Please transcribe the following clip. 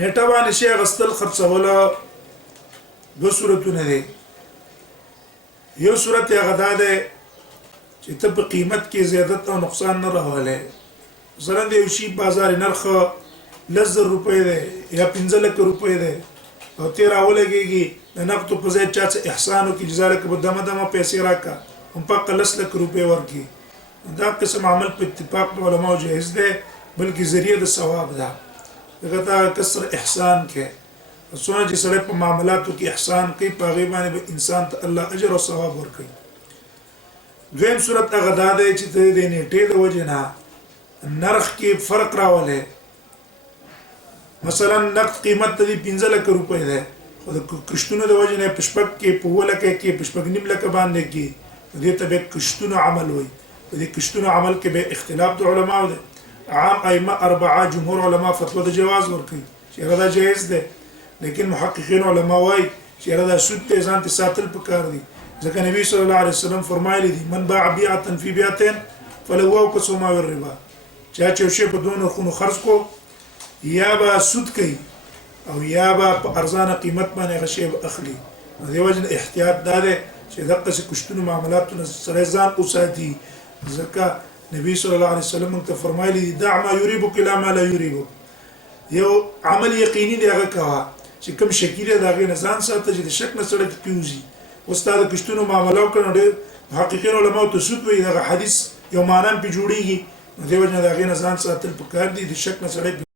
نیټه باندې شی غستل خرڅول دو صورتونه دي. یو صورت هغه دا ده چې ته په قیمت کې زیادت او نقصان نه راولې. مثلا د یو شي بازار نرخ 10,000 روپۍ دی یا 15 لک روپۍ دی او ته راولګېږي د نقدو په ځای چا څه احسان وکړي چې ځکه به دمه دمه پیسې راکړه هم په 10 لک روپۍ ورکړي. دا قسم عمل په اتفاق د علماو جایز دی بلکې ذریعه د ثواب ده. دغه ته کسر احسان کې څونه چې سړی په معاملاتو کې احسان کوي په هغې باندې به انسان ته الله اجر او ثواب ورکوي. دویم صورت هغه دا دی چې ته د نیټې د وجې نه نرخ کې فرق راولې. مثلا نقد قیمت ته 15 لک روپۍ دی خو د کشتونو د وجې نه په شپږ کې په 7 لکه کې په شپږ نیم لکه باندې کې دې ته به کشتونو عمل وي. په دې کشتونو عمل کې به اختلاف د علماو دی. عام ائمه 4 جمهور علما فتوا د جواز ورکوي چې دا جایز دی، لیکن محققین علما وایي چې دا سود ته ځان ته ساتل پکار دي ځکه نبی صلی الله علیه وسلم فرمایلی دي من باع بیعه فی بیعه فلو کسما الربا. چا چې شی په دوه نرخونو خرڅ کو یا به سود کوي او یا به په ارزانه قیمت باندې غشي اخلي. د دې وجه احتیاط دا دی چې دغه څه کشتونو معاملاتو سره ځان اوساتي ځکه نبی صلی الله علیه وسلم ته فرمایلی دي دع ما یریبک الی ما لا یریبک. یو عمل یقیني دی هغه کوه چې کوم شکیل دی هغې نه ځان ساته چې د شک نه سړی پیوځي. اوس تا د کشتونو معامله وکړه ډېر محققین علماو ته سود وایي دغه حدیث یو معنی هم پې جوړېږي. نو دې وجه نه د هغې نه ځان ساتل پکار دي د شک نه سړی